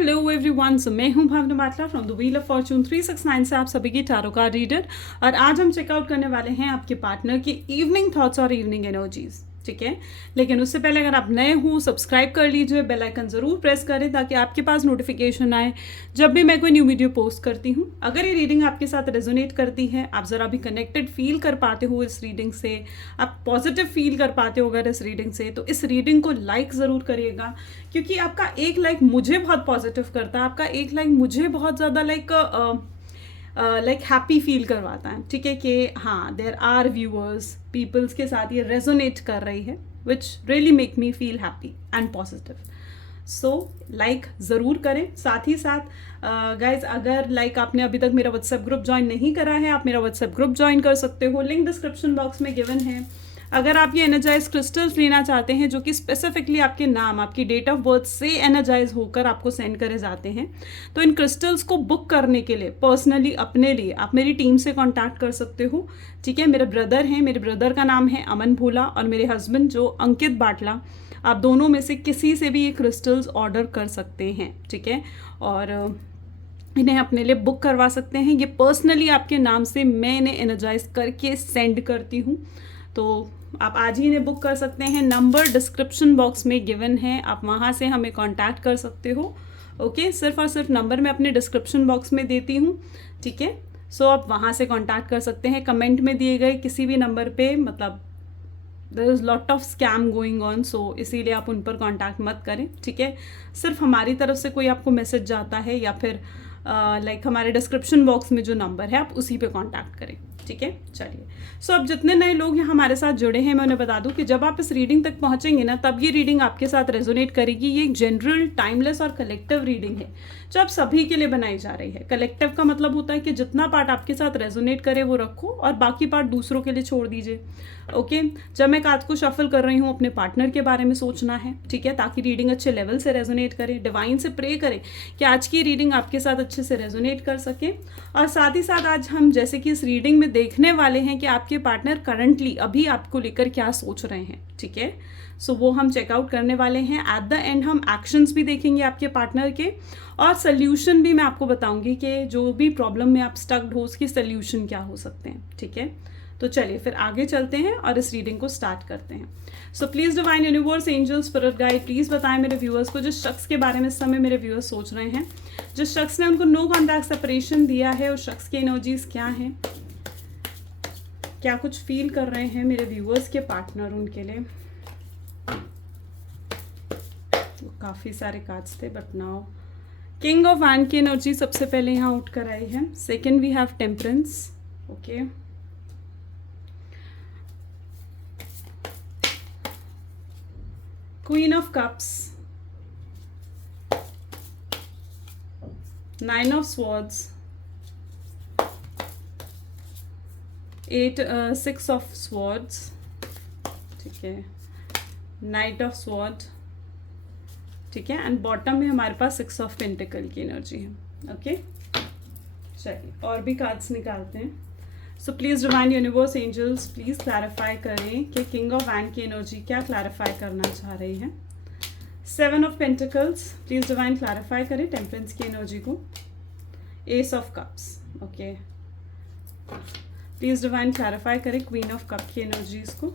Hello everyone, so मैं हूं Bhavna Batla from the wheel of fortune 369 से आप सभी की टैरो कार्ड रीडर। और आज हम चेकआउट करने वाले हैं आपके पार्टनर की इवनिंग थॉट्स और इवनिंग एनर्जीज। ठीक है, लेकिन उससे पहले अगर आप नए हो सब्सक्राइब कर लीजिए, बेल आइकन ज़रूर प्रेस करें ताकि आपके पास नोटिफिकेशन आए जब भी मैं कोई न्यू वीडियो पोस्ट करती हूँ। अगर ये रीडिंग आपके साथ रेजोनेट करती है, आप ज़रा भी कनेक्टेड फील कर पाते हो इस रीडिंग से, आप पॉजिटिव फील कर पाते हो अगर इस रीडिंग से, तो इस रीडिंग को लाइक ज़रूर करिएगा, क्योंकि आपका एक लाइक मुझे बहुत पॉजिटिव करता है, आपका एक लाइक मुझे बहुत ज़्यादा लाइक हैप्पी फील करवाता है। ठीक है कि हाँ, देयर आर व्यूअर्स पीपल्स के साथ ये रेजोनेट कर रही है, which really make me feel happy and positive. So like ज़रूर करें। साथ ही साथ गाइज, अगर लाइक आपने अभी तक मेरा व्हाट्सएप ग्रुप ज्वाइन नहीं करा है, आप मेरा व्हाट्सएप ग्रुप ज्वाइन कर सकते हो, लिंक डिस्क्रिप्शन बॉक्स में गिवन है। अगर आप ये एनर्जाइज क्रिस्टल्स लेना चाहते हैं जो कि स्पेसिफिकली आपके नाम, आपकी डेट ऑफ बर्थ से एनर्जाइज होकर आपको सेंड करे जाते हैं, तो इन क्रिस्टल्स को बुक करने के लिए पर्सनली अपने लिए आप मेरी टीम से कांटेक्ट कर सकते हो। ठीक है, मेरे ब्रदर हैं, मेरे ब्रदर का नाम है अमन भोला और मेरे हस्बैंड जो अंकित बाटला, आप दोनों में से किसी से भी ये क्रिस्टल्स ऑर्डर कर सकते हैं। ठीक है, और इन्हें अपने लिए बुक करवा सकते हैं। ये पर्सनली आपके नाम से मैं इन्हें एनर्जाइज करके सेंड करती हूँ, तो आप आज ही इन्हें बुक कर सकते हैं। नंबर डिस्क्रिप्शन बॉक्स में गिवन है, आप वहाँ से हमें कांटेक्ट कर सकते हो। ओके, सिर्फ और सिर्फ नंबर मैं अपने डिस्क्रिप्शन बॉक्स में देती हूँ। ठीक है, सो आप वहाँ से कांटेक्ट कर सकते हैं। कमेंट में दिए गए किसी भी नंबर पे, मतलब there is lot of scam going on, so इसीलिए आप उन पर कांटेक्ट मत करें। ठीक है, सिर्फ हमारी तरफ से कोई आपको मैसेज जाता है या फिर लाइक हमारे डिस्क्रिप्शन बॉक्स में जो नंबर है आप उसी पे कांटेक्ट करें। ठीक है, चलिए। सो अब जितने नए लोग यहाँ हमारे साथ जुड़े हैं, मैं उन्हें बता दूं कि जब आप इस रीडिंग तक पहुँचेंगे ना, तब ये रीडिंग आपके साथ रेजोनेट करेगी। ये एक जनरल, टाइमलेस और कलेक्टिव रीडिंग है जो आप सभी के लिए बनाई जा रही है। कलेक्टिव का मतलब होता है कि जितना पार्ट आपके साथ रेजोनेट करे वो रखो और बाकी पार्ट दूसरों के लिए छोड़ दीजिए। ओके, जब मैं कार्ड को शफल कर रही हूँ, अपने पार्टनर के बारे में सोचना है। ठीक है, ताकि रीडिंग अच्छे लेवल से रेजोनेट करे। डिवाइन से प्रे करें कि आज की रीडिंग आपके साथ अच्छे से रेजोनेट कर सके। और साथ ही साथ आज हम जैसे कि इस रीडिंग में देखने वाले हैं कि आपके पार्टनर करंटली अभी आपको लेकर क्या सोच रहे हैं। ठीक है, सो वो हम चेकआउट करने वाले हैं। एट द एंड हम एक्शंस भी देखेंगे आपके पार्टनर के, और सोल्यूशन भी मैं आपको बताऊंगी कि जो भी प्रॉब्लम में आप स्टक्ड हो उसकी सोल्यूशन क्या हो सकते हैं। ठीक है, तो चलिए फिर आगे चलते हैं और इस रीडिंग को स्टार्ट करते हैं। So please divine universe, angel, spirit guide, please बताएं मेरे व्यूअर्स को, जिस शख्स के बारे में इस समय मेरे व्यूअर्स सोच रहे हैं, जिस शख्स ने उनको नो कॉन्टैक्ट सेपरेशन दिया है, उस शख्स की एनर्जीज क्या हैं, क्या कुछ फील कर रहे हैं मेरे व्यूअर्स के पार्टनर उनके लिए। तो काफ़ी सारे कार्ड्स थे, but now king of wand की एनर्जी सबसे पहले यहाँ उठ कर आई है। Second we have temperance. Okay, Queen of Cups, Nine of Swords, Six of Swords, ठीक है, Knight of Sword, ठीक है, एंड बॉटम में हमारे पास Six of Pentacle की एनर्जी है। ओके, चलिए और भी कार्ड्स निकालते हैं। So please divine universe, angels, please clarify करें कि किंग ऑफ वैंड की एनर्जी क्या क्लैरिफाई करना चाह रही है। Seven of pentacles, please divine clarify करें टेम्परेंस की एनर्जी को। Ace of cups, okay, please divine clarify करें क्वीन ऑफ कप की एनर्जीज को।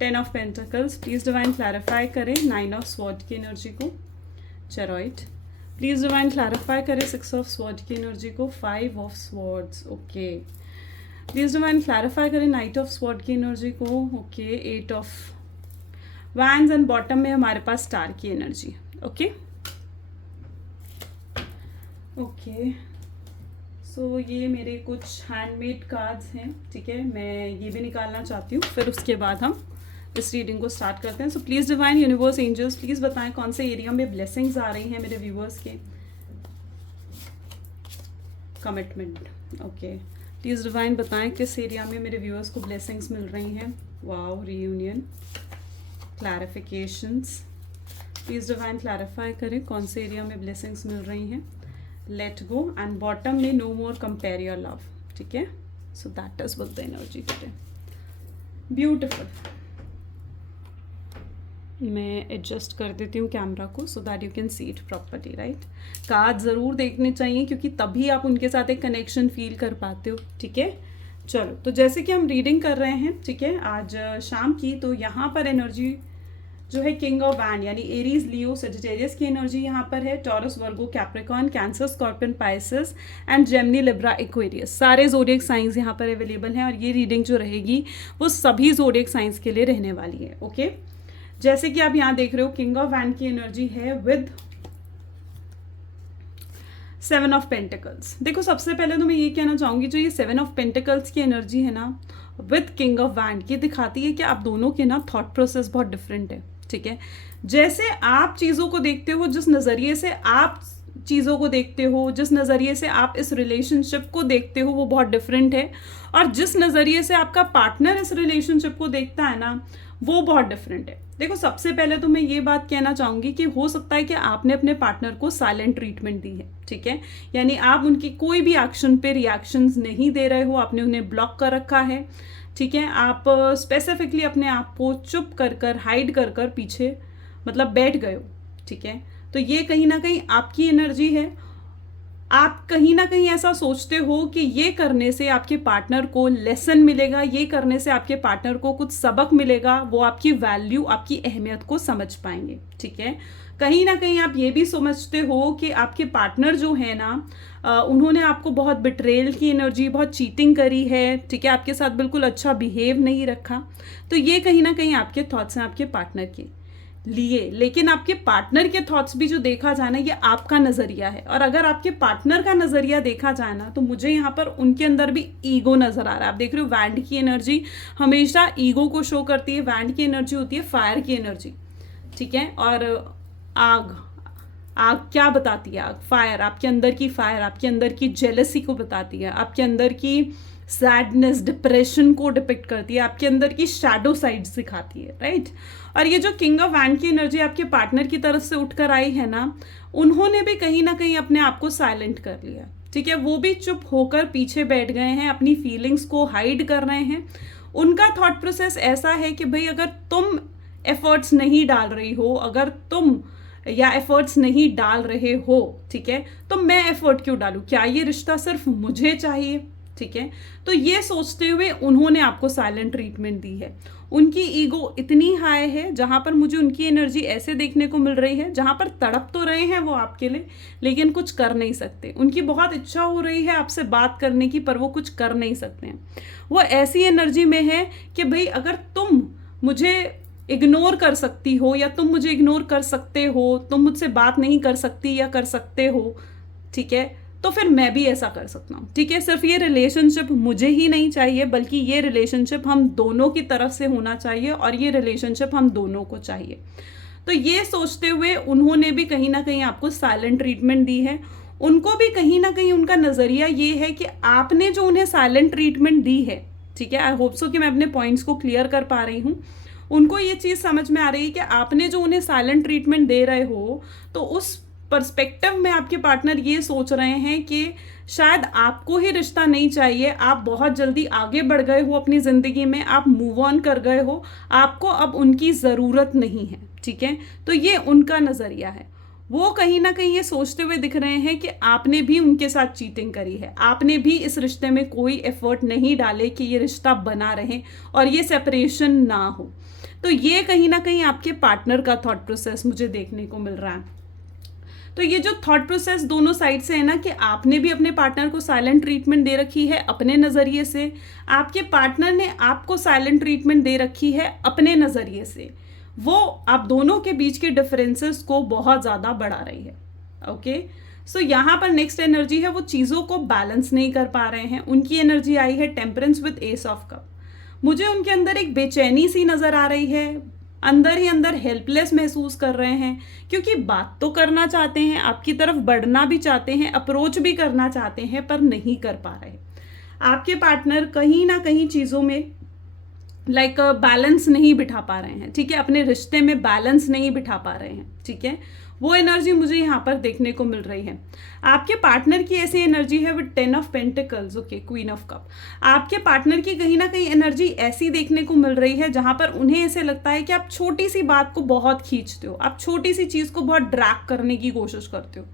Ten of pentacles, please divine clarify करें नाइन ऑफ स्वॉर्ड की एनर्जी को। चेरॉइड, प्लीज़ डिवाइन क्लैरिफाई करें सिक्स ऑफ स्वॉर्ड की एनर्जी को। Five of swords, okay, please divine clarify करें नाइट ऑफ स्वॉर्ड की एनर्जी को। Okay, eight of wands and bottom में हमारे पास स्टार की एनर्जी। ओके ओके, सो ये मेरे कुछ हैंडमेड कार्ड्स हैं। ठीक है, मैं ये भी निकालना चाहती हूँ, फिर उसके बाद हम इस रीडिंग को स्टार्ट करते हैं। So please divine universe, angels, please बताएं कौन से एरिया में ब्लेसिंग्स आ रही हैं मेरे व्यूवर्स के। कमिटमेंट, ओके, प्लीज़ डिवाइन बताएं किस एरिया में मेरे व्यूवर्स को ब्लेसिंग्स मिल रही हैं। Wow, reunion, clarifications, please divine clarify करें कौन से एरिया में ब्लेसिंग्स मिल रही हैं। लेट गो, एंड बॉटम में no more compare your love. ठीक है, so that is what the energy today. Beautiful. मैं एडजस्ट कर देती हूँ कैमरा को so that you can see it properly, right. Card ज़रूर देखने चाहिए क्योंकि तभी आप उनके साथ एक कनेक्शन फील कर पाते हो, ठीक है। चलो, तो जैसे कि हम रीडिंग कर रहे हैं, ठीक है, आज शाम की, तो यहाँ पर एनर्जी जो है किंग ऑफ वैंड यानी एरीज, लियो, सेजिटेरियस की एनर्जी यहाँ पर है। Taurus, Virgo, Capricorn, cancer, scorpion, Pisces and Gemini, Libra, Aquarius, सारे जोडिएक साइंस यहाँ पर अवेलेबल हैं। और ये रीडिंग जो रहेगी वो सभी जोडिएक साइंस के लिए रहने वाली है, ओके। जैसे कि आप यहाँ देख रहे हो, किंग ऑफ वैंड की एनर्जी है विद 7 ऑफ पेंटिकल्स। देखो, सबसे पहले तो मैं ये कहना चाहूँगी, जो ये 7 ऑफ पेंटिकल्स की एनर्जी है ना विद किंग ऑफ वैंड, ये दिखाती है कि आप दोनों के ना थॉट प्रोसेस बहुत डिफरेंट है, ठीक है। जैसे आप चीज़ों को देखते हो, जिस नज़रिए से आप चीज़ों को देखते हो, जिस नज़रिए से आप इस रिलेशनशिप को देखते हो, वो बहुत डिफरेंट है। और जिस नज़रिए से आपका पार्टनर इस रिलेशनशिप को देखता है ना, वो बहुत डिफरेंट है। देखो, सबसे पहले तो मैं ये बात कहना चाहूँगी कि हो सकता है कि आपने अपने पार्टनर को साइलेंट ट्रीटमेंट दी है, ठीक है। यानी आप उनकी कोई भी एक्शन पे रिएक्शंस नहीं दे रहे हो, आपने उन्हें ब्लॉक कर रखा है, ठीक है। आप स्पेसिफिकली अपने आप को चुप कर कर, हाइड कर कर पीछे मतलब बैठ गए हो, ठीक है। तो ये कहीं ना कहीं आपकी एनर्जी है। आप कहीं ना कहीं ऐसा सोचते हो कि ये करने से आपके पार्टनर को लेसन मिलेगा, ये करने से आपके पार्टनर को कुछ सबक मिलेगा, वो आपकी वैल्यू, आपकी अहमियत को समझ पाएंगे, ठीक है। कहीं ना कहीं आप ये भी समझते हो कि आपके पार्टनर जो है ना, उन्होंने आपको बहुत बिट्रेल की एनर्जी, बहुत चीटिंग करी है, ठीक है, आपके साथ बिल्कुल अच्छा बिहेव नहीं रखा। तो ये कहीं ना कहीं आपके थॉट्स हैं आपके पार्टनर के लिए। लेकिन आपके पार्टनर के थॉट्स भी जो देखा जाए ना, ये आपका नज़रिया है। और अगर आपके पार्टनर का नज़रिया देखा जाए ना, तो मुझे यहाँ पर उनके अंदर भी ईगो नज़र आ रहा है। आप देख रहे हो, वैंड की एनर्जी हमेशा ईगो को शो करती है। वैंड की एनर्जी होती है फायर की एनर्जी, ठीक है। और आग, आग क्या बताती है? आग, फायर, आपके अंदर की फायर, आपके अंदर की जेलसी को बताती है, आपके अंदर की सैडनेस, डिप्रेशन को डिपिक्ट करती है, आपके अंदर की शैडो साइड्स दिखाती है, राइट। और ये जो किंग ऑफ वैंड की एनर्जी आपके पार्टनर की तरफ से उठकर आई है ना, उन्होंने भी कहीं ना कहीं अपने आप को साइलेंट कर लिया, ठीक है। वो भी चुप होकर पीछे बैठ गए हैं, अपनी फीलिंग्स को हाइड कर रहे हैं। उनका थॉट प्रोसेस ऐसा है कि भाई, अगर तुम एफर्ट्स नहीं डाल रही हो, अगर तुम या एफर्ट्स नहीं डाल रहे हो, ठीक है, तो मैं एफर्ट क्यों डालूं? क्या ये रिश्ता सिर्फ मुझे चाहिए? ठीक है। तो ये सोचते हुए उन्होंने आपको साइलेंट ट्रीटमेंट दी है। उनकी ईगो इतनी हाई है, जहां पर मुझे उनकी एनर्जी ऐसे देखने को मिल रही है, जहां पर तड़प तो रहे हैं वो आपके लिए, लेकिन कुछ कर नहीं सकते। उनकी बहुत इच्छा हो रही है आपसे बात करने की, पर वो कुछ कर नहीं सकते हैं। वो ऐसी एनर्जी में है कि भाई, अगर तुम मुझे इग्नोर कर सकती हो या तुम मुझे इग्नोर कर सकते हो, तुम मुझसे बात नहीं कर सकती या कर सकते हो, ठीक है, तो फिर मैं भी ऐसा कर सकता हूँ, ठीक है। सिर्फ ये रिलेशनशिप मुझे ही नहीं चाहिए, बल्कि ये रिलेशनशिप हम दोनों की तरफ से होना चाहिए, और ये रिलेशनशिप हम दोनों को चाहिए। तो ये सोचते हुए उन्होंने भी कहीं ना कहीं आपको साइलेंट ट्रीटमेंट दी है। उनको भी कहीं ना कहीं उनका नज़रिया ये है कि आपने जो उन्हें साइलेंट ट्रीटमेंट दी है, ठीक है, आई होप सो कि मैं अपने पॉइंट्स को क्लियर कर पा रही हूँ। उनको ये चीज़ समझ में आ रही है कि आपने जो उन्हें साइलेंट ट्रीटमेंट दे रहे हो, तो उस पर्सपेक्टिव में आपके पार्टनर ये सोच रहे हैं कि शायद आपको ही रिश्ता नहीं चाहिए, आप बहुत जल्दी आगे बढ़ गए हो अपनी ज़िंदगी में, आप मूव ऑन कर गए हो, आपको अब उनकी ज़रूरत नहीं है, ठीक है। तो ये उनका नज़रिया है। वो कहीं ना कहीं ये सोचते हुए दिख रहे हैं कि आपने भी उनके साथ चीटिंग करी है, आपने भी इस रिश्ते में कोई एफर्ट नहीं डाले कि ये रिश्ता बना रहे और ये सेपरेशन ना हो। तो ये कहीं ना कहीं आपके पार्टनर का थॉट प्रोसेस मुझे देखने को मिल रहा है। तो ये जो थॉट प्रोसेस दोनों साइड से है ना, कि आपने भी अपने पार्टनर को साइलेंट ट्रीटमेंट दे रखी है अपने नज़रिए से, आपके पार्टनर ने आपको साइलेंट ट्रीटमेंट दे रखी है अपने नज़रिए से, वो आप दोनों के बीच के डिफरेंसेस को बहुत ज़्यादा बढ़ा रही है, ओके। सो यहाँ पर नेक्स्ट एनर्जी है, वो चीज़ों को बैलेंस नहीं कर पा रहे हैं। उनकी एनर्जी आई है temperance with S of cup. मुझे उनके अंदर एक बेचैनी सी नज़र आ रही है, अंदर ही अंदर हेल्पलेस महसूस कर रहे हैं, क्योंकि बात तो करना चाहते हैं, आपकी तरफ बढ़ना भी चाहते हैं, अप्रोच भी करना चाहते हैं, पर नहीं कर पा रहे। आपके पार्टनर कहीं ना कहीं चीज़ों में बैलेंस नहीं बिठा पा रहे हैं, ठीक है, अपने रिश्ते में बैलेंस नहीं बिठा पा रहे हैं, ठीक है। वो एनर्जी मुझे यहाँ पर देखने को मिल रही है। आपके पार्टनर की ऐसी एनर्जी है with 10 of pentacles, okay, queen of cup. आपके पार्टनर की कहीं ना कहीं एनर्जी ऐसी देखने को मिल रही है जहां पर उन्हें ऐसे लगता है कि आप छोटी सी बात को बहुत खींचते हो, आप छोटी सी चीज को बहुत ड्रैग करने की कोशिश करते हो।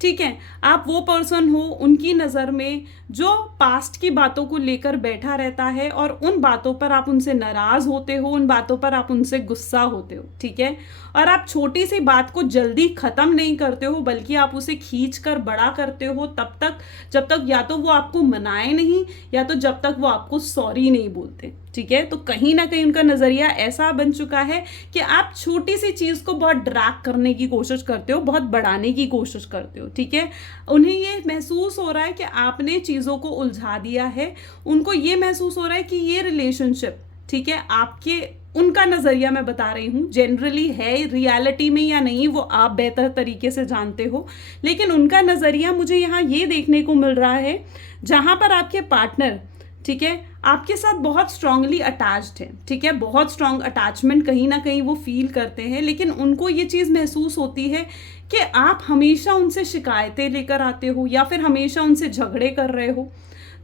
ठीक है, आप वो पर्सन हो उनकी नज़र में जो पास्ट की बातों को लेकर बैठा रहता है और उन बातों पर आप उनसे नाराज होते हो, उन बातों पर आप उनसे गुस्सा होते हो। ठीक है, और आप छोटी सी बात को जल्दी ख़त्म नहीं करते हो बल्कि आप उसे खींच कर बड़ा करते हो तब तक जब तक या तो वो आपको मनाए नहीं या तो जब तक वो आपको सॉरी नहीं बोलते। ठीक है, तो कहीं ना कहीं उनका नज़रिया ऐसा बन चुका है कि आप छोटी सी चीज़ को बहुत ड्रैग करने की कोशिश करते हो, बहुत बढ़ाने की कोशिश करते हो। ठीक है, उन्हें ये महसूस हो रहा है कि आपने चीज़ों को उलझा दिया है, उनको ये महसूस हो रहा है कि ये रिलेशनशिप, ठीक है, आपके उनका नज़रिया मैं बता रही हूँ, जनरली है रियलिटी में या नहीं वो आप बेहतर तरीके से जानते हो, लेकिन उनका नज़रिया मुझे यहाँ ये देखने को मिल रहा है जहाँ पर आपके पार्टनर, ठीक है, आपके साथ बहुत स्ट्रांगली अटैच्ड है। ठीक है, बहुत स्ट्रांग अटैचमेंट कहीं ना कहीं वो फील करते हैं, लेकिन उनको ये चीज़ महसूस होती है कि आप हमेशा उनसे शिकायतें लेकर आते हो या फिर हमेशा उनसे झगड़े कर रहे हो।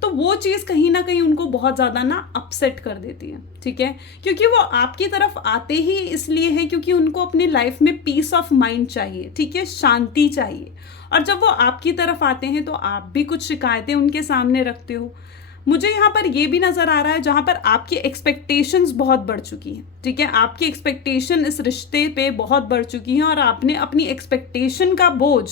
तो वो चीज़ कहीं ना कहीं उनको बहुत ज़्यादा ना अपसेट कर देती है। ठीक है, क्योंकि वो आपकी तरफ आते ही इसलिए है क्योंकि उनको अपनी लाइफ में पीस ऑफ माइंड चाहिए, ठीक है, शांति चाहिए। और जब वो आपकी तरफ आते हैं तो आप भी कुछ शिकायतें उनके सामने रखते हो। मुझे यहाँ पर ये भी नज़र आ रहा है जहाँ पर आपकी एक्सपेक्टेशंस बहुत बढ़ चुकी हैं। ठीक है, आपकी एक्सपेक्टेशन इस रिश्ते पे बहुत बढ़ चुकी हैं और आपने अपनी एक्सपेक्टेशन का बोझ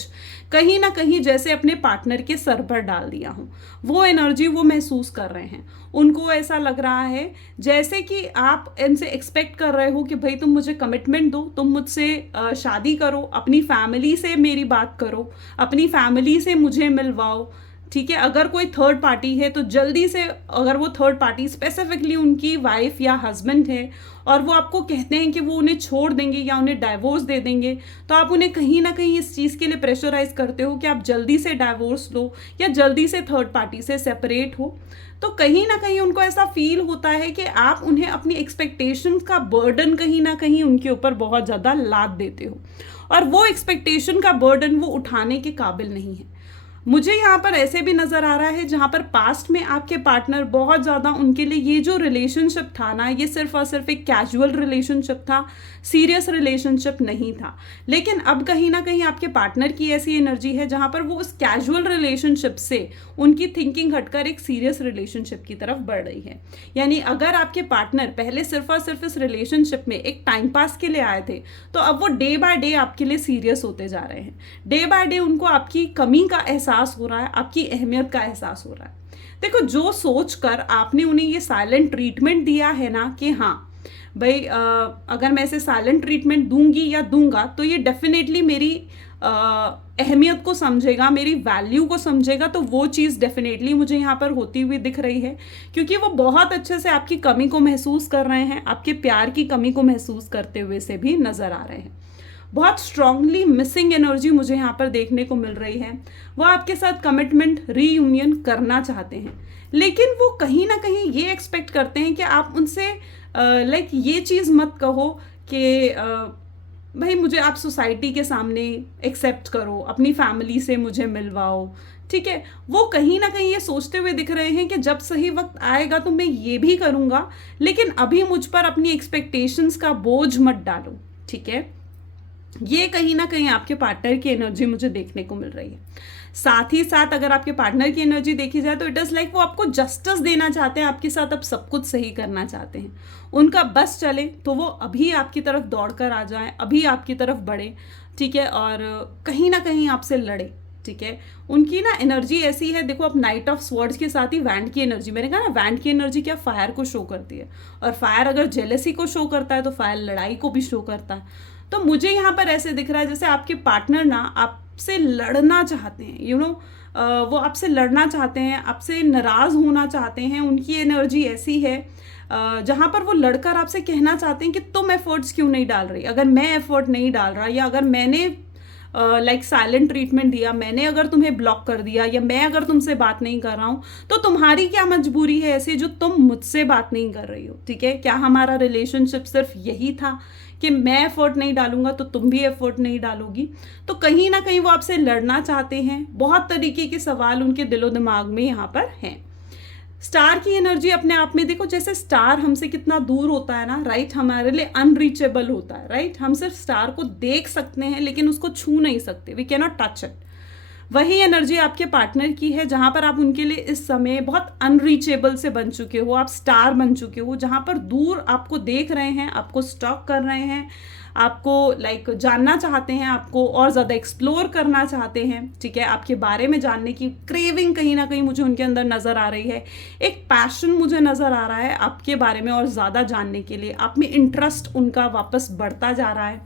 कहीं ना कहीं जैसे अपने पार्टनर के सर पर डाल दिया हो। वो एनर्जी वो महसूस कर रहे हैं, उनको ऐसा लग रहा है जैसे कि आप इनसे एक्सपेक्ट कर रहे हो कि भाई तुम मुझे कमिटमेंट दो, तुम मुझसे शादी करो, अपनी फैमिली से मेरी बात करो, अपनी फैमिली से मुझे मिलवाओ। ठीक है, अगर कोई थर्ड पार्टी है तो जल्दी से, अगर वो थर्ड पार्टी स्पेसिफिकली उनकी वाइफ या हस्बैंड है और वो आपको कहते हैं कि वो उन्हें छोड़ देंगे या उन्हें डाइवोर्स दे देंगे, तो आप उन्हें कहीं ना कहीं इस चीज़ के लिए प्रेशराइज करते हो कि आप जल्दी से डाइवोर्स लो या जल्दी से थर्ड पार्टी से सेपरेट हो। तो कहीं ना कहीं उनको ऐसा फील होता है कि आप उन्हें अपनी एक्सपेक्टेशंस का बर्डन कहीं ना कहीं उनके ऊपर बहुत ज़्यादा लाद देते हो और वो एक्सपेक्टेशन का बर्डन वो उठाने के काबिल नहीं है। मुझे यहाँ पर ऐसे भी नज़र आ रहा है जहाँ पर पास्ट में आपके पार्टनर बहुत ज़्यादा, उनके लिए ये जो रिलेशनशिप था ना, ये सिर्फ और सिर्फ एक कैजुअल रिलेशनशिप था, सीरियस रिलेशनशिप नहीं था। लेकिन अब कहीं ना कहीं आपके पार्टनर की ऐसी एनर्जी है जहाँ पर वो उस कैजुअल रिलेशनशिप से उनकी थिंकिंग हटकर एक सीरियस रिलेशनशिप की तरफ बढ़ रही है। यानी अगर आपके पार्टनर पहले सिर्फ और सिर्फ इस रिलेशनशिप में एक टाइम पास के लिए आए थे, तो अब वो डे बाय डे आपके लिए सीरियस होते जा रहे हैं। डे बाय डे उनको आपकी कमी का एहसास हो रहा है, आपकी अहमियत का एहसास हो रहा है। देखो, जो सोच कर आपने उन्हें ये साइलेंट ट्रीटमेंट दिया है ना कि हाँ भाई अगर मैं इसे साइलेंट ट्रीटमेंट दूंगी या दूंगा तो ये डेफिनेटली मेरी अहमियत को समझेगा, मेरी वैल्यू को समझेगा, तो वो चीज़ डेफिनेटली मुझे यहाँ पर होती हुई दिख रही है क्योंकि वो बहुत अच्छे से आपकी कमी को महसूस कर रहे हैं, आपके प्यार की कमी को महसूस करते हुए से भी नज़र आ रहे हैं। बहुत स्ट्रांगली मिसिंग एनर्जी मुझे यहाँ पर देखने को मिल रही है। वो आपके साथ कमिटमेंट रीयूनियन करना चाहते हैं, लेकिन वो कहीं ना कहीं ये एक्सपेक्ट करते हैं कि आप उनसे लाइक ये चीज़ मत कहो कि भाई मुझे आप सोसाइटी के सामने एक्सेप्ट करो, अपनी फैमिली से मुझे मिलवाओ। ठीक है, वो कहीं ना कहीं ये सोचते हुए दिख रहे हैं कि जब सही वक्त आएगा तो मैं ये भी करूँगा, लेकिन अभी मुझ पर अपनी एक्सपेक्टेशंस का बोझ मत डालो। ठीक है, ये कहीं ना कहीं आपके पार्टनर की एनर्जी मुझे देखने को मिल रही है। साथ ही साथ अगर आपके पार्टनर की एनर्जी देखी जाए तो इट इज़ लाइक वो आपको जस्टिस देना चाहते हैं, आपके साथ अब सब कुछ सही करना चाहते हैं। उनका बस चले तो वो अभी आपकी तरफ दौड़ कर आ जाएं, अभी आपकी तरफ बढ़े। ठीक है, और कहीं ना कहीं आपसे लड़े। ठीक है, उनकी ना एनर्जी ऐसी है, देखो आप नाइट ऑफ स्वॉर्ड्स के साथ ही वैंड की एनर्जी, मैंने कहा ना वैंड की एनर्जी क्या फायर को शो करती है, और फायर अगर जेलसी को शो करता है तो फायर लड़ाई को भी शो करता है। तो मुझे यहाँ पर ऐसे दिख रहा है जैसे आपके पार्टनर ना आपसे लड़ना चाहते हैं, वो आपसे लड़ना चाहते हैं, आपसे नाराज़ होना चाहते हैं। उनकी एनर्जी ऐसी है जहाँ पर वो लड़कर आपसे कहना चाहते हैं कि तुम एफर्ट्स क्यों नहीं डाल रही, अगर मैं एफर्ट नहीं डाल रहा या अगर मैंने लाइक साइलेंट ट्रीटमेंट दिया, मैंने अगर तुम्हें ब्लॉक कर दिया या मैं अगर तुमसे बात नहीं कर रहा हूँ, तो तुम्हारी क्या मजबूरी है ऐसी जो तुम मुझसे बात नहीं कर रही हो, ठीक है? क्या हमारा रिलेशनशिप सिर्फ यही था कि मैं एफर्ट नहीं डालूंगा तो तुम भी एफर्ट नहीं डालोगी? तो कहीं ना कहीं वो आपसे लड़ना चाहते हैं। बहुत तरीके के सवाल उनके दिलो दिमाग में यहाँ पर हैं। स्टार की एनर्जी अपने आप में देखो, जैसे स्टार हमसे कितना दूर होता है ना, राइट? हमारे लिए अनरीचेबल होता है, राइट? हम सिर्फ स्टार को देख सकते हैं लेकिन उसको छू नहीं सकते, we can not touch it. वही एनर्जी आपके पार्टनर की है, जहां पर आप उनके लिए इस समय बहुत अनरीचेबल से बन चुके हो, आप स्टार बन चुके हो, जहां पर दूर आपको देख रहे हैं, आपको स्टॉक कर रहे हैं, आपको लाइक जानना चाहते हैं, आपको और ज़्यादा एक्सप्लोर करना चाहते हैं, ठीक है? आपके बारे में जानने की क्रेविंग कहीं ना कहीं मुझे उनके अंदर नज़र आ रही है। एक पैशन मुझे नज़र आ रहा है आपके बारे में और ज़्यादा जानने के लिए। आप में इंटरेस्ट उनका वापस बढ़ता जा रहा है,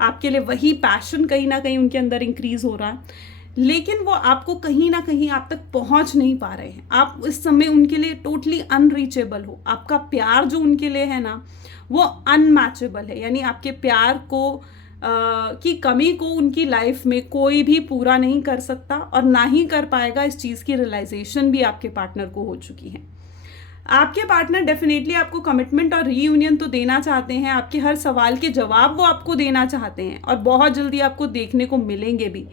आपके लिए वही पैशन कहीं ना कहीं उनके अंदर इंक्रीज हो रहा है, लेकिन वो आपको कहीं ना कहीं आप तक पहुंच नहीं पा रहे हैं। आप इस समय उनके लिए टोटली अनरीचेबल हो। आपका प्यार जो उनके लिए है ना, वो अनमैचेबल है, यानी आपके प्यार को की कमी को उनकी लाइफ में कोई भी पूरा नहीं कर सकता और ना ही कर पाएगा। इस चीज़ की रियलाइजेशन भी आपके पार्टनर को हो चुकी है। आपके पार्टनर डेफिनेटली आपको कमिटमेंट और रीयूनियन तो देना चाहते हैं, आपके हर सवाल के जवाब वो आपको देना चाहते हैं और बहुत जल्दी आपको देखने को मिलेंगे भी,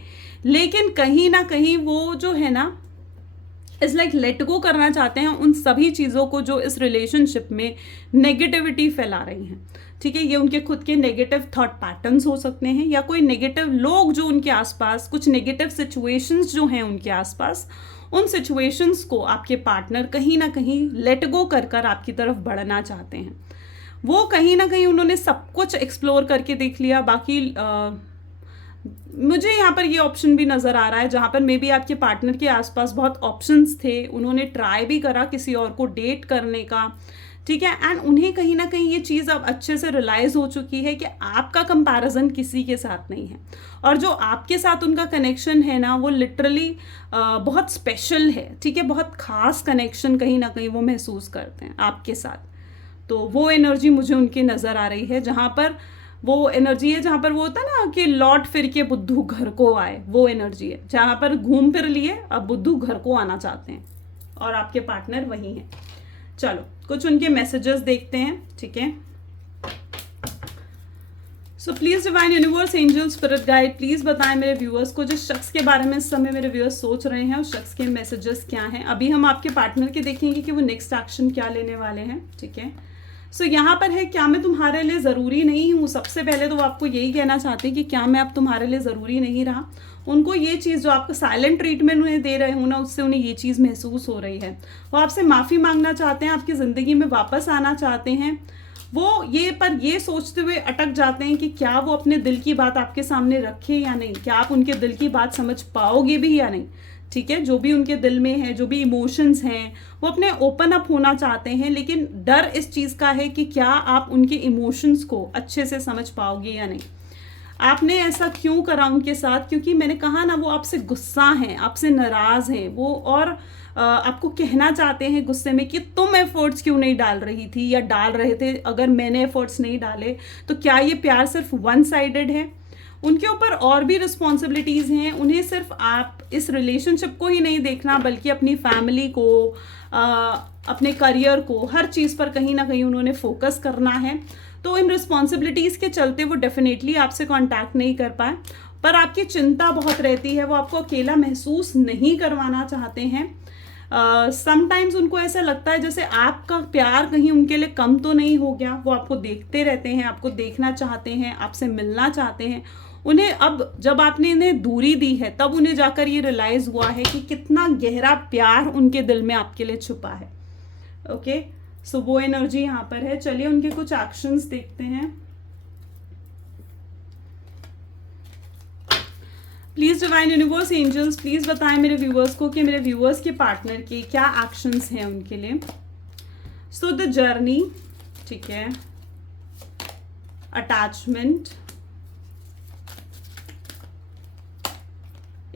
लेकिन कहीं ना कहीं वो जो है ना, इस लाइक लेट गो करना चाहते हैं उन सभी चीज़ों को जो इस रिलेशनशिप में नेगेटिविटी फैला रही हैं, ठीक है? ये उनके खुद के नेगेटिव थॉट पैटर्न्स हो सकते हैं या कोई नेगेटिव लोग जो उनके आसपास, कुछ नेगेटिव सिचुएशंस जो हैं उनके आसपास, उन सिचुएशंस को आपके पार्टनर कहीं ना कहीं लेट गो कर कर आपकी तरफ बढ़ना चाहते हैं। वो कहीं ना कहीं उन्होंने सब कुछ एक्सप्लोर करके देख लिया, बाकी मुझे यहाँ पर ये ऑप्शन भी नज़र आ रहा है जहाँ पर मे बी आपके पार्टनर के आसपास बहुत ऑप्शंस थे, उन्होंने ट्राई भी करा किसी और को डेट करने का, ठीक है? एंड उन्हें कहीं ना कहीं ये चीज़ अब अच्छे से रियलाइज हो चुकी है कि आपका कंपैरिजन किसी के साथ नहीं है और जो आपके साथ उनका कनेक्शन है ना, वो लिटरली बहुत स्पेशल है, ठीक है? बहुत खास कनेक्शन कहीं ना कहीं वो महसूस करते हैं आपके साथ। तो वो एनर्जी मुझे उनकी नज़र आ रही है, जहाँ पर वो एनर्जी है जहाँ पर वो होता है ना कि लौट फिर के बुद्धू घर को आए, वो एनर्जी है जहाँ पर घूम फिर लिए अब बुद्धू घर को आना चाहते हैं और आपके पार्टनर वही हैं। चलो कुछ उनके मैसेजेस देखते हैं, ठीक है? So please divine universe, angel, spirit guide, please बताएं मेरे व्यूअर्स को, जिस शख्स के बारे में इस समय मेरे व्यूअर्स सोच रहे हैं उस शख्स के मैसेजेस क्या हैं। अभी हम आपके पार्टनर के देखेंगे कि वो नेक्स्ट एक्शन क्या लेने वाले हैं, ठीक है? सो यहाँ पर है, क्या मैं तुम्हारे लिए ज़रूरी नहीं हूँ? सबसे पहले तो वो आपको यही कहना चाहते हैं कि क्या मैं अब तुम्हारे लिए ज़रूरी नहीं रहा। उनको ये चीज़ जो आपका साइलेंट ट्रीटमेंट उन्हें दे रहे हो ना, उससे उन्हें ये चीज़ महसूस हो रही है। वो आपसे माफ़ी मांगना चाहते हैं, आपकी ज़िंदगी में वापस आना चाहते हैं। वो ये सोचते हुए अटक जाते हैं कि क्या वो अपने दिल की बात आपके सामने रखे या नहीं, क्या आप उनके दिल की बात समझ पाओगे भी या नहीं, ठीक है? जो भी उनके दिल में है, जो भी इमोशंस हैं, वो अपने ओपन अप होना चाहते हैं, लेकिन डर इस चीज़ का है कि क्या आप उनके इमोशंस को अच्छे से समझ पाओगे या नहीं। आपने ऐसा क्यों करा उनके साथ? क्योंकि मैंने कहा ना, वो आपसे गुस्सा हैं, आपसे नाराज़ हैं वो, और आपको कहना चाहते हैं गुस्से में कि तुम एफर्ट्स क्यों नहीं डाल रही थी या डाल रहे थे, अगर मैंने एफर्ट्स नहीं डाले तो क्या ये प्यार सिर्फ वन साइडेड है? उनके ऊपर और भी रिस्पॉन्सिबिलिटीज़ हैं, उन्हें सिर्फ आप इस रिलेशनशिप को ही नहीं देखना बल्कि अपनी फैमिली को, अपने करियर को, हर चीज़ पर कहीं ना कहीं उन्होंने फोकस करना है। तो इन रिस्पॉन्सिबिलिटीज़ के चलते वो डेफिनेटली आपसे कांटेक्ट नहीं कर पाए, पर आपकी चिंता बहुत रहती है, वो आपको अकेला महसूस नहीं करवाना चाहते हैं। समटाइम्स उनको ऐसा लगता है जैसे आपका प्यार कहीं उनके लिए कम तो नहीं हो गया। वो आपको देखते रहते हैं, आपको देखना चाहते हैं, आपसे मिलना चाहते हैं। उन्हें अब जब आपने इन्हें दूरी दी है तब उन्हें जाकर ये रियलाइज़ हुआ है कि कितना गहरा प्यार उनके दिल में आपके लिए छुपा है। ओके, सो वो एनर्जी यहाँ पर है। चलिए उनके कुछ एक्शंस देखते हैं। Please divine universe, angels, please बताएं मेरे व्यूअर्स को कि मेरे व्यूअर्स के पार्टनर के क्या एक्शंस हैं उनके लिए। सो द जर्नी, ठीक है, attachment,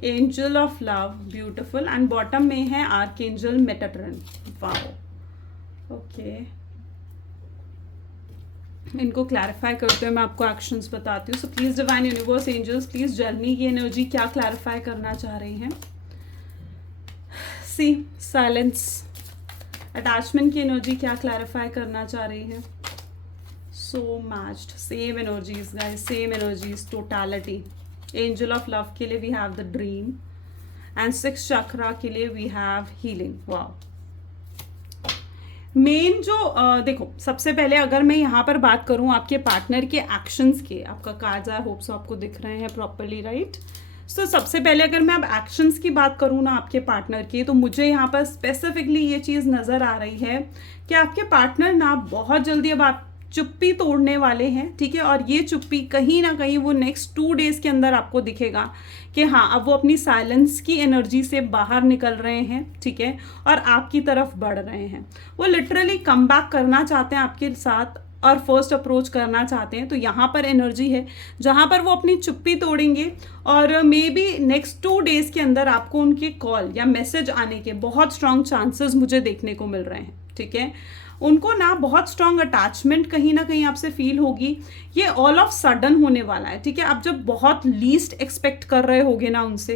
angel of love, beautiful, and bottom में है आर्कएंजल मेटाट्रॉन। Wow, okay. इनको क्लैरिफाई करते हुए मैं आपको एक्शंस बताती हूँ. So please divine universe angels please journey की एनर्जी क्या क्लैरिफाई करना चाह रही हैं. See silence. अटैचमेंट की एनर्जी क्या क्लैरिफाई करना चाह रही है. So matched. Same energies guys, same energies. Totality. Angel of love के लिए we have the dream and 6 chakra के लिए we have healing. Wow. Main जो देखो, सबसे पहले अगर मैं यहाँ पर बात करूँ आपके पार्टनर के एक्शंस के, आपका कार्ड्स आई होप सो आपको दिख रहे हैं प्रॉपरली, राइट. सो सबसे पहले अगर मैं अब एक्शंस की बात करूँ ना आपके पार्टनर की, तो मुझे यहाँ पर स्पेसिफिकली ये चीज़ नज़र आ रही है कि आपके पार्टनर ना बहुत जल्दी अब आप चुप्पी तोड़ने वाले हैं, ठीक है. और ये चुप्पी कहीं ना कहीं वो नेक्स्ट 2 डेज के अंदर आपको दिखेगा कि हाँ, अब वो अपनी साइलेंस की एनर्जी से बाहर निकल रहे हैं, ठीक है, और आपकी तरफ बढ़ रहे हैं. वो लिटरली कम बैक करना चाहते हैं आपके साथ और फर्स्ट अप्रोच करना चाहते हैं. तो यहाँ पर एनर्जी है जहाँ पर वो अपनी चुप्पी तोड़ेंगे और मे बी नेक्स्ट 2 डेज के अंदर आपको उनकी कॉल या मैसेज आने के बहुत स्ट्रांग चांसेस मुझे देखने को मिल रहे हैं, ठीक है. उनको ना बहुत स्ट्रांग अटैचमेंट कहीं ना कहीं आपसे फील होगी. ये ऑल ऑफ सडन होने वाला है, ठीक है. आप जब बहुत लीस्ट एक्सपेक्ट कर रहे होगे ना उनसे,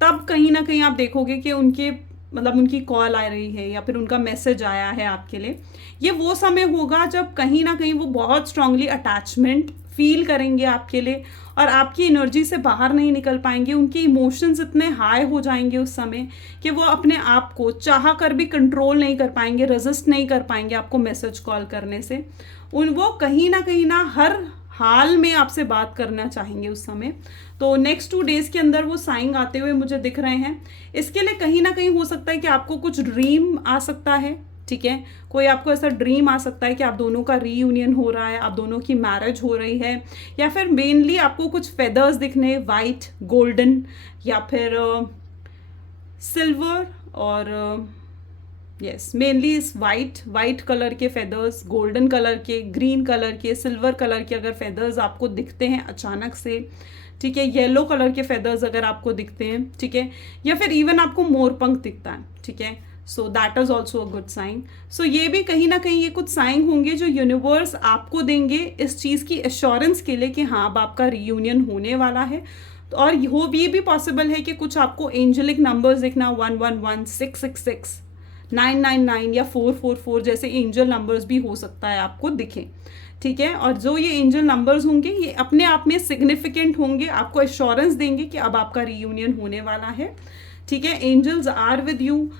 तब कहीं ना कहीं आप देखोगे कि उनके मतलब उनकी कॉल आ रही है या फिर उनका मैसेज आया है आपके लिए. ये वो समय होगा जब कहीं ना कहीं वो बहुत स्ट्रांगली अटैचमेंट फील करेंगे आपके लिए और आपकी एनर्जी से बाहर नहीं निकल पाएंगे. उनके इमोशंस इतने हाई हो जाएंगे उस समय कि वो अपने आप को चाह कर भी कंट्रोल नहीं कर पाएंगे, रेजिस्ट नहीं कर पाएंगे आपको मैसेज कॉल करने से. वो कहीं ना हर हाल में आपसे बात करना चाहेंगे उस समय. तो नेक्स्ट 2 डेज के अंदर वो साइन आते हुए मुझे दिख रहे हैं. इसके लिए कहीं ना कहीं हो सकता है कि आपको कुछ ड्रीम आ सकता है, ठीक है. कोई आपको ऐसा ड्रीम आ सकता है कि आप दोनों का रीयूनियन हो रहा है, आप दोनों की मैरिज हो रही है, या फिर मेनली आपको कुछ फेदर्स दिखने, वाइट, गोल्डन या फिर सिल्वर और यस मेनली इस वाइट कलर के फेदर्स, गोल्डन कलर के, ग्रीन कलर के, सिल्वर कलर के अगर फेदर्स आपको दिखते हैं अचानक से, ठीक है, येलो कलर के फेदर्स अगर आपको दिखते हैं, ठीक है, या फिर इवन आपको मोरपंख दिखता है, ठीक है. So that is also a good sign. So ये भी कहीं ना कहीं ये कुछ साइन होंगे जो यूनिवर्स आपको देंगे इस चीज़ की एश्योरेंस के लिए कि हाँ अब आपका रीयूनियन होने वाला है. और ये भी पॉसिबल है कि कुछ आपको एंजेलिक नंबर्स दिखना, 111, 666, 999 या 444 जैसे एंजल नंबर्स भी हो सकता है आपको दिखें, ठीक है. और जो ये एंजल नंबर्स होंगे ये अपने आप में सिग्निफिकेंट होंगे, आपको एश्योरेंस देंगे कि अब आपका रीयूनियन होने वाला है, ठीक है. Angels are with you.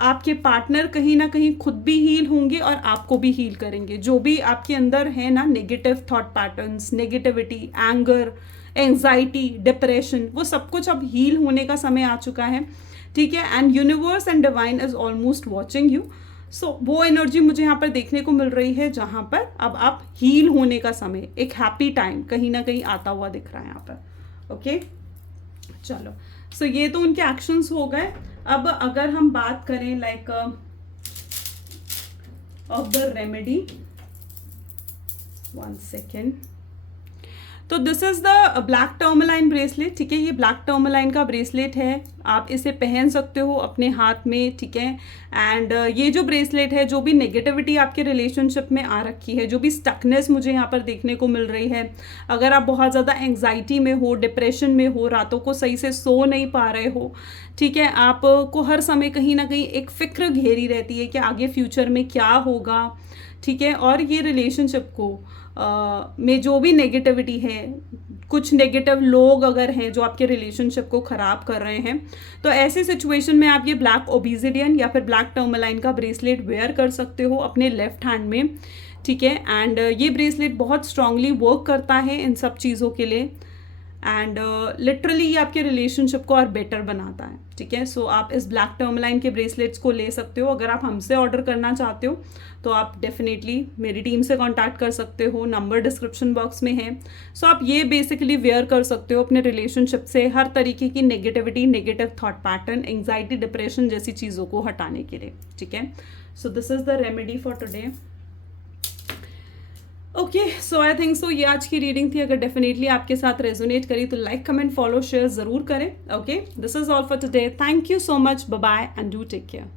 आपके पार्टनर कहीं ना कहीं खुद भी हील होंगे और आपको भी हील करेंगे. जो भी आपके अंदर है ना negative thought patterns, negativity, anger, anxiety, depression, वो सब कुछ अब हील होने का समय आ चुका है, ठीक है. And universe and divine is almost watching you. So वो एनर्जी मुझे यहाँ पर देखने को मिल रही है जहाँ पर अब आप हील होने का समय, एक हैप्पी टाइम कहीं ना कहीं आता हुआ दिख रहा है यहाँ पर. ओके चलो. सो ये तो उनके एक्शंस हो गए. अब अगर हम बात करें like of the remedy, 1 second. तो this is the black tourmaline bracelet, ठीक है. ये ब्लैक टर्मलाइन का ब्रेसलेट है, आप इसे पहन सकते हो अपने हाथ में, ठीक है. एंड ये जो ब्रेसलेट है, जो भी नेगेटिविटी आपके रिलेशनशिप में आ रखी है, जो भी स्टकनेस मुझे यहाँ पर देखने को मिल रही है, अगर आप बहुत ज़्यादा एंग्जाइटी में हो, डिप्रेशन में हो, रातों को सही से सो नहीं पा रहे हो, ठीक है, आपको हर समय कहीं ना कहीं एक फिक्र घेरी रहती है कि आगे फ्यूचर में क्या होगा, ठीक है. और ये रिलेशनशिप को में जो भी नेगेटिविटी है, कुछ नेगेटिव लोग अगर हैं जो आपके रिलेशनशिप को ख़राब कर रहे हैं, तो ऐसी सिचुएशन में आप ये ब्लैक ओबिसिडियन या फिर ब्लैक टर्मलाइन का ब्रेसलेट वेयर कर सकते हो अपने लेफ्ट हैंड में, ठीक है. एंड ये ब्रेसलेट बहुत स्ट्रांगली वर्क करता है इन सब चीज़ों के लिए. एंड लिटरली ये आपके रिलेशनशिप को और बेटर बनाता है, ठीक है. सो आप इस ब्लैक टर्मलाइन के ब्रेसलेट्स को ले सकते हो. अगर आप हमसे ऑर्डर करना चाहते हो तो आप डेफिनेटली मेरी टीम से कांटेक्ट कर सकते हो, नंबर डिस्क्रिप्शन बॉक्स में है. सो आप ये बेसिकली वेयर कर सकते हो अपने रिलेशनशिप से हर तरीके की negativity, negative thought pattern, anxiety, depression जैसी चीज़ों को हटाने के लिए, ठीक है. So this is the remedy for today. Okay so I think so ये आज की रीडिंग थी. अगर डेफिनेटली आपके साथ रेजोनेट करी तो लाइक, कमेंट, फॉलो, शेयर ज़रूर करें. Okay this is all for today. Thank you so much. Bye bye and do take care.